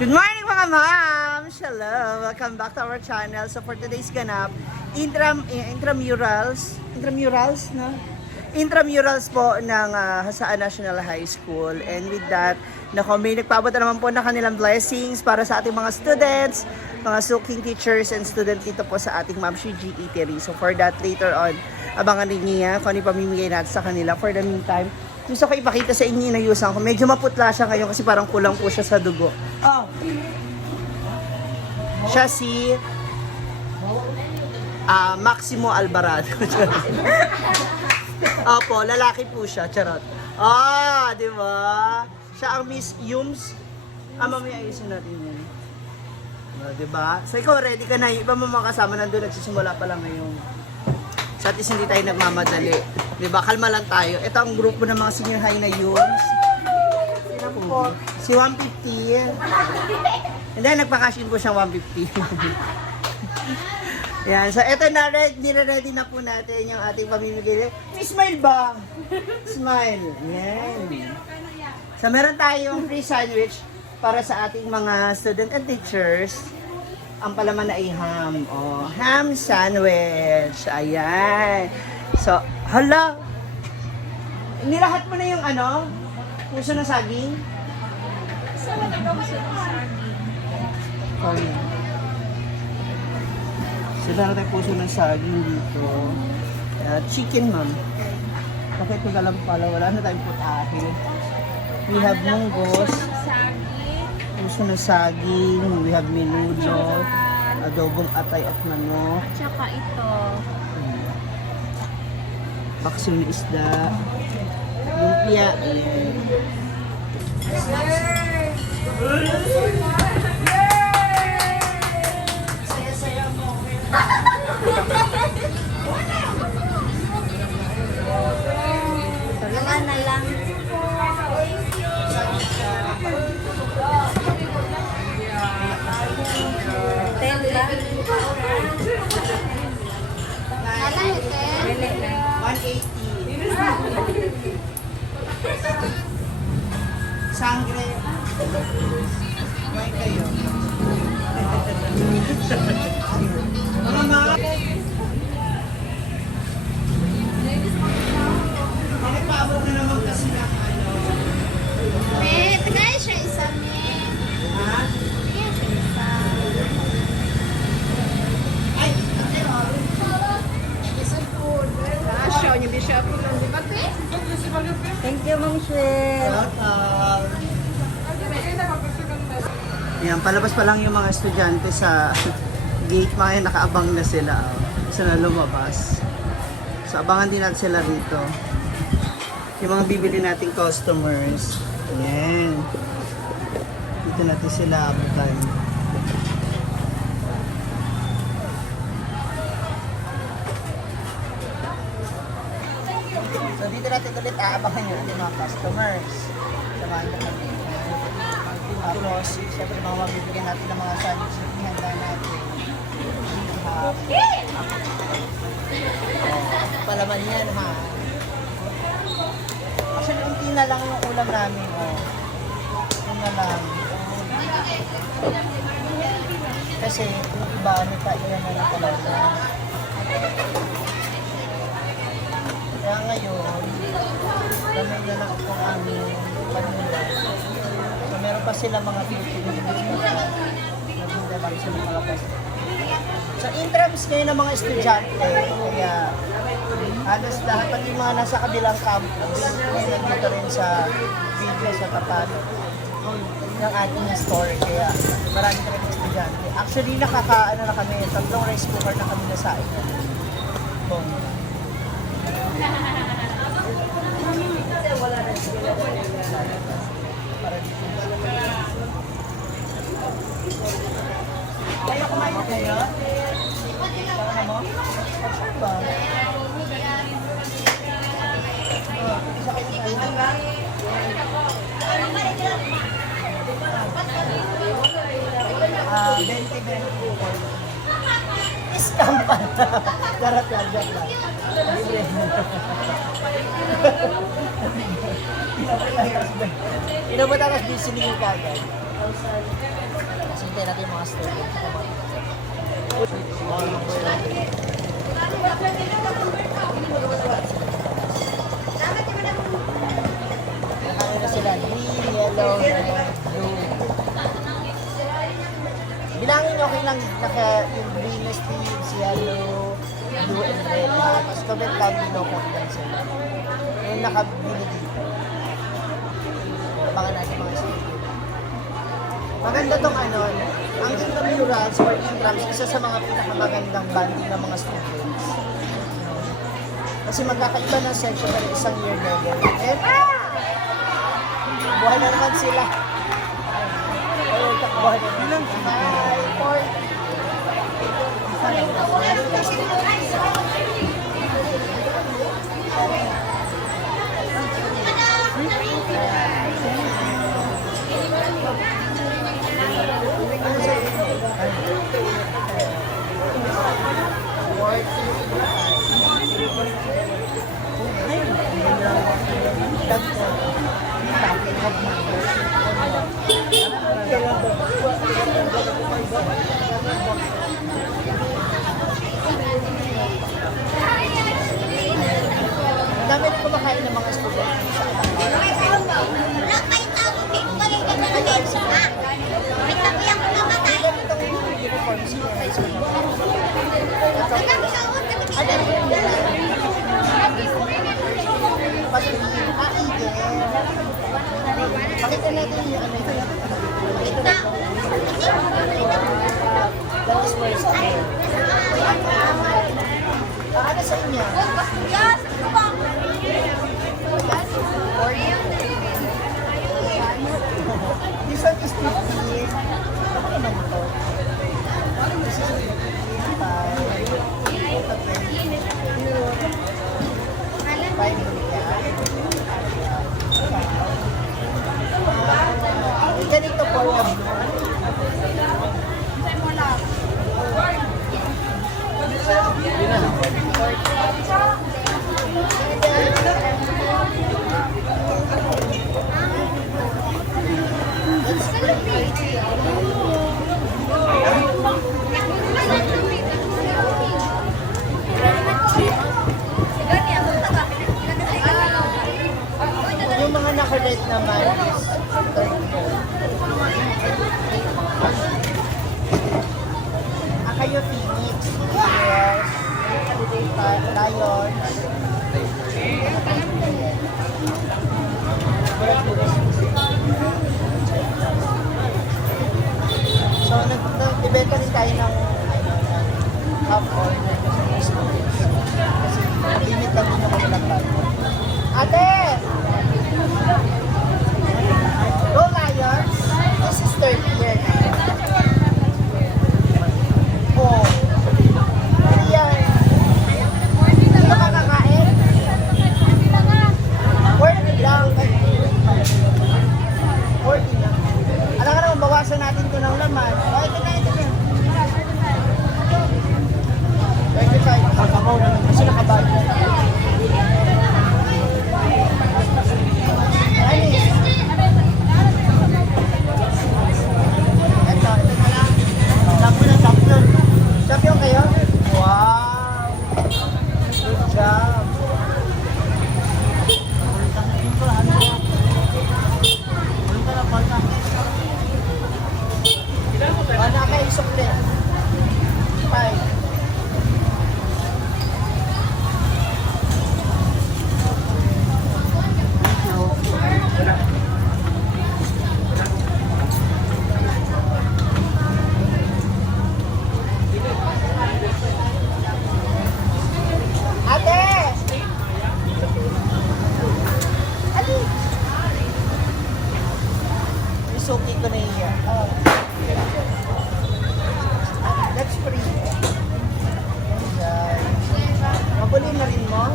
Good morning mga ma'ams! Hello! Welcome back to our channel. So for today's ganap, intramurals, no? Intramurals po ng Hasaan National High School. And with that, may nagpabot naman po na kanilang blessings para sa ating mga students, mga suking teachers and student dito po sa ating Ma'am Shiji Eatery. So for that, later on, abangan rin niya kung ano pamimigay natin sa kanila. For the meantime, gusto ko ipakita sa inyo yung inayusan ko. Medyo maputla siya ngayon kasi parang kulang po siya sa dugo. Oh. Siya si Maximo Alvarado. Opo, lalaki po siya. Charot. Di ba? Siya ang Miss Yums. Mamaya ayusin natin yan. Di ba? So ikaw ready ka na. Iba mo mga kasama nandun. Nagsisimula pa lang ngayon. So at least hindi tayo nagmamadali. Diba? Kalma lang tayo. Ito ang grupo ng mga senior high na Yums. Si 150. And then nagpa-cash in po siyang 150. Yan. So ito na, ready na po natin yung ating pamimigay. Smile ba? Smile. Yan. So meron tayong free sandwich para sa ating mga student and teachers. Ang palaman na ay ham. Ham sandwich. Ayan. So, hala. Nilahat mo na yung puso ng saging? Saan na puso ng saging? Sila natin puso ng saging dito. Chicken, ma'am. Bakit ito galang pala? Wala na tayong putahe. We have munggos. Puso ng saging. We have menudo. Adobong atay at manok. At saka ito. Paksiw na isda. Lumpia. Saya-saya mo. Wala na lang. Tela. Wala ito. 180. Sangre. Kumain kayo. Mama! Bakit paabot na naman kasi na Tagay siya isa me. Ha? Tagay siya isa. Ay! Isang food. Show niyo bishop lang, di ba, te? Thank you, Ma'am Shwel. Welcome! Yan, palabas pa lang yung mga estudyante sa gate. Mga nakaabang na sila. Gusto na lumabas. So, abangan din natin sila rito. Yung mga bibili nating customers. Yan. Dito natin sila abutan. So, dito natin ulit aabangan yung ating mga customers. Samahan na kami. Tapos, siyempre mga mabibigyan natin ng mga sandwich na ihanda natin. Palaman yan, ha? Actually, unti na lang yung ulam namin, Yun na lang. Kasi, yung iba, ilan na lang talaga. Kaya ngayon, kami na lang kung aming panula. So, meron pa sila mga Filipino na nagmula lang sa mga labas. So, intrams ngayon ng mga estudyante, kaya halos lahat pati yung mga nasa kabilang campus, nandito rin sa video sa tapat ng ating store. Kaya marami ka rin estudyante. Actually, na kami, 3 rice cooker na kami nasain. Kaya kumain na kayo? Kaya mo? Sure ba? Isa kayo kayo. 20-20. Scam pa. Darat lang, joke lang. Inabot ang busy niyo kagad. Hintayin natin yung mga students. Nakano na sila. Green, yellow, red, blue. Bilangin nyo okay lang yung green na sleeves, yellow, blue, and red. Tapos comment lang below kung ilan sila. Yung nakabili dito. Abangan natin mga students. Maganda tong ano, ang intramurals or intrams, isa sa mga pinakamagandang banding ng mga students. Kasi magkakaiba ng section ng isang year level. And, buhay na naman sila. Ay, buhay na naman. Hi, Port. Dami rin kumakain ng mga student sa pakita natin yung ano ito. Pakita natin. That is where it's at. Ano sa inyo? This one is 15. Ano naman ito? This is 5. Ganito po yung yung mga naka-red naman is 30. Kayo Phoenix, Yes, Lion. So, nag-ibenta rin tayo ng half order sa mga students. Kasi limit lang din ako ng tayo. Ate! Go Lions! This is 30 year na. Oh. Ayan. Hindi ka makakain? 40 lang. 40 lang. Alam ka naman, bawasan natin ito ng laman. Oh, ito na, ito na. 25. Ako na. Kasi nakabag. Champion kayo? Wow! Good job! Wala kayo sukli. 5. Suki ko na iya. That's free. Mabuli na rin mo?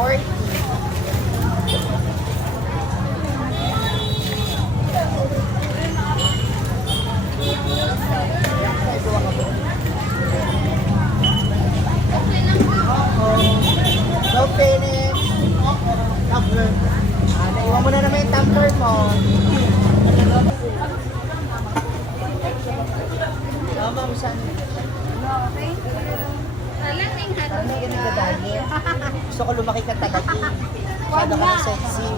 40. Go Phoenix. Tumbler. Naiwan mo na naman yung tumbler mo. Gusto ko lumaki ka tagati. Masyado ka na sexy.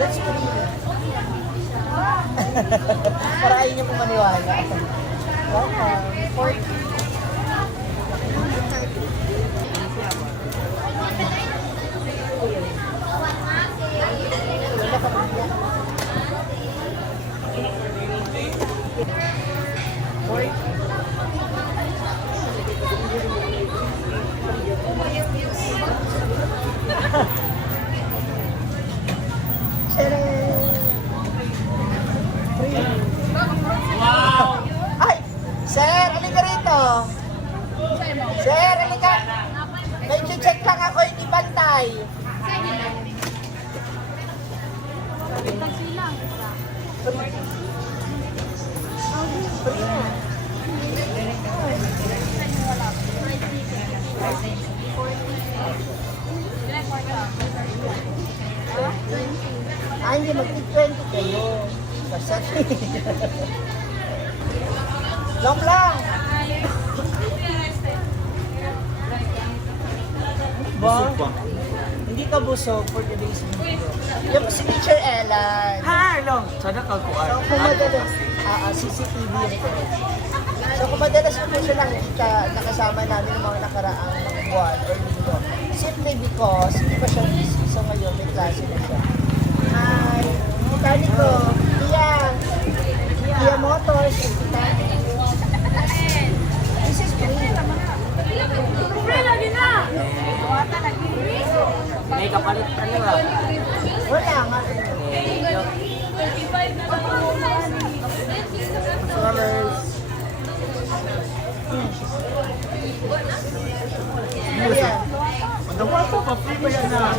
That's pretty. Para ayaw niyo po maniwala. Welcome. 40. Ay! Sir, halika rito. Sir, halika. May check lang ako, hindi bantay. Hindi, mag-20 kayo. Kasat. Long lang. Busog pa. Hindi ka busog for today's video. Yung si Teacher Ellen. Hi, long. Sana ka ko So, kung madalas, CCTV yun ito. So, kung madalas ko po siya nakikita, nakasama namin ng mga nakaraang mga buwan or linggo. Simply because, hindi pa siya busy. So, ngayon, may klase na siya. Hi! Mekaniko! Tia! Tia Motors! This is free. May kapalit ano ba? Wala nga. Swimmers. Ayan. Dawa po, pa-free ba yan na?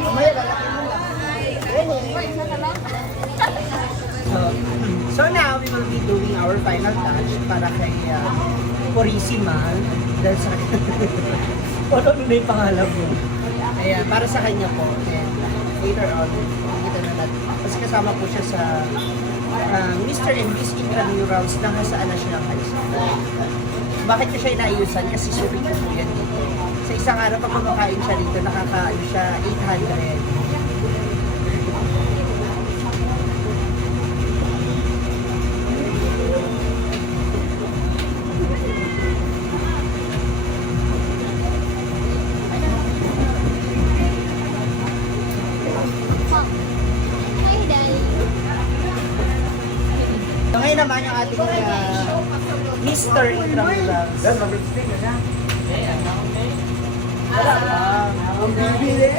Mamaya, lalaki mo lang. So now, we will be doing our final touch para kay Purisima. Dahil sa ano na yung pangalan mo? Ayan, para sa kanya po. And later on, makikita na natin. Kasi kasama po siya sa Mr. and Miss Intramurals na nasaan na siya ng high school. Bakit ko siya inaayusan? Kasi suri ko po yan dito. Sa isang araw, pag kumakain siya dito, nakakaano siya 800. So ngayon naman yung ating Mr. Intramurals. Wala lang. Ang bibili.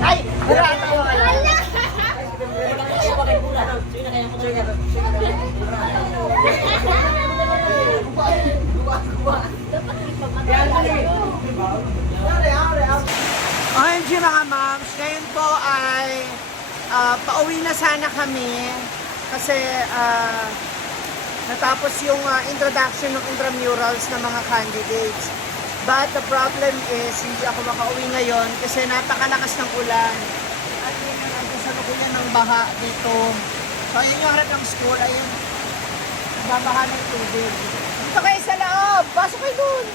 Ay! Wala tayo kaya. OMG mga moms, ngayon po ay pauwi na sana kami kasi natapos yung introduction ng intramurals ng mga candidates. But the problem is, hindi ako makauwi ngayon kasi napakalakas ng ulan. At nagkasalukuyan ng baha dito. So ayun yung harap ng school, ayun. Babaha ng tubig. Dito kayo sa loob, pasok kayo dun.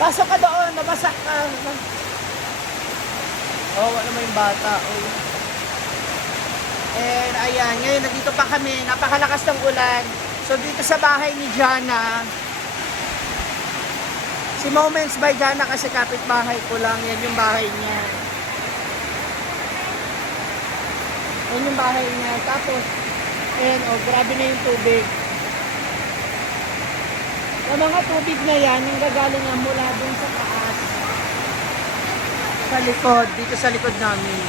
Pasok ka doon, nabasak ka. Oh, wala naman yung bata. Oh. And ayan, ngayon nandito pa kami, napakalakas ng ulan. So dito sa bahay ni Jana, si Moments by Jana kasi kapitbahay ko lang, yan yung bahay niya. Yan yung bahay niya. Tapos, ayan, oh, grabe na yung tubig. Yung mga tubig na yan, yung gagaling nga mula dun sa taas. Sa likod, dito sa likod namin.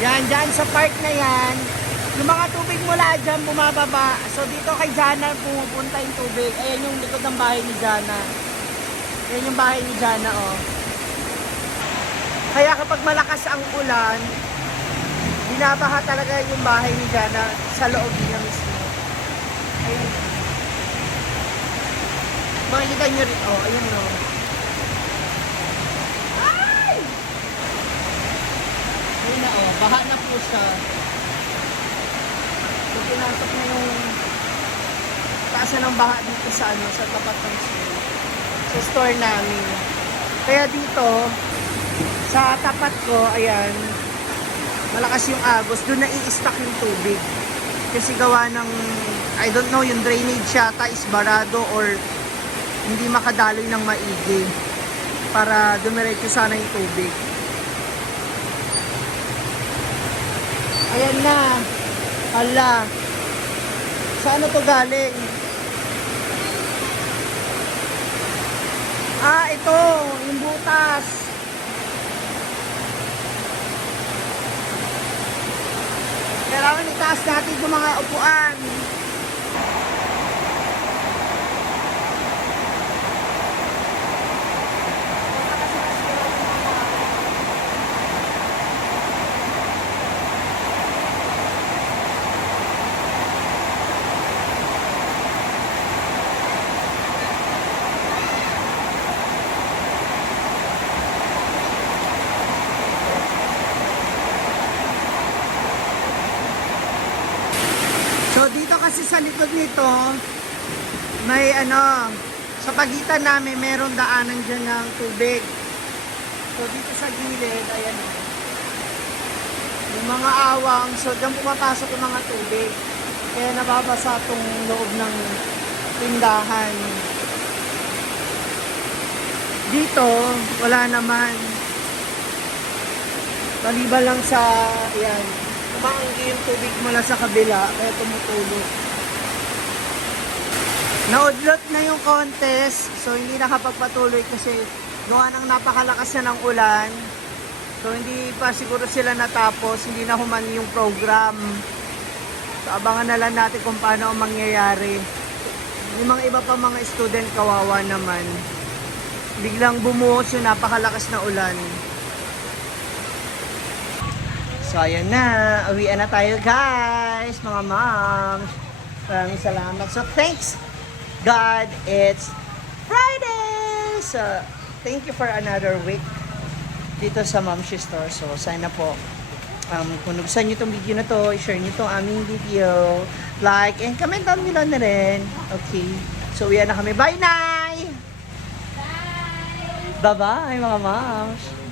Yan, dyan sa park na yan. Yung mga tubig mula dyan, bumababa. So dito kay Jana, pumupunta yung tubig. Ayan yung likod ng bahay ni Jana. Ayan yung bahay ni Jana, oh. Kaya kapag malakas ang ulan, binabaha talaga yung bahay ni Jana sa loob niya mismo. Ayan. Makikita nyo rin, oh, ayan, oh. Ay! po siya. So, pinasok na yung taas na ng baha dito sa ano, sa tapat ng school. Sa store namin. Kaya dito, sa tapat ko, ayan, malakas yung agos. Doon na i-stack yung tubig. Kasi gawa ng, I don't know, yung drainage yata is barado or hindi makadaloy ng maigi para dumiretso sana yung tubig. Ayan na. Hala. Saan na to galing? Ah, ito. Yung butas. Kailangan itaas natin yung mga upuan. So dito kasi sa likod nito, may ano, sa pagitan namin meron daanan dyan ng tubig. So dito sa gilid, ayan, yung mga awang, so dyan pumapasok yung mga tubig. Kaya nababasa itong loob ng tindahan. Dito, wala naman. Maliban lang sa, ayan, umaanggi yung tubig mula sa kabila, kaya tumutulog. Naudlot na yung contest, so hindi nakapagpatuloy kasi gawa ng napakalakas na ng ulan. So hindi pa siguro sila natapos, hindi na human yung program. So abangan na lang natin kung paano ang mangyayari. Yung mga iba pa mga student, kawawa naman. Biglang bumuhos yung napakalakas na ulan. So, ayan na. Uwian na tayo, guys. Mga moms. Maraming salamat. So, thanks, God. It's Friday. So, thank you for another week dito sa Momshi Store. So, sana po, kung nagustuhan nyo itong video na to, i-share nyo itong aming video. Like and comment down below na rin. Okay. So, uwian na kami. Bye, Nay! Bye! Bye-bye, mga moms.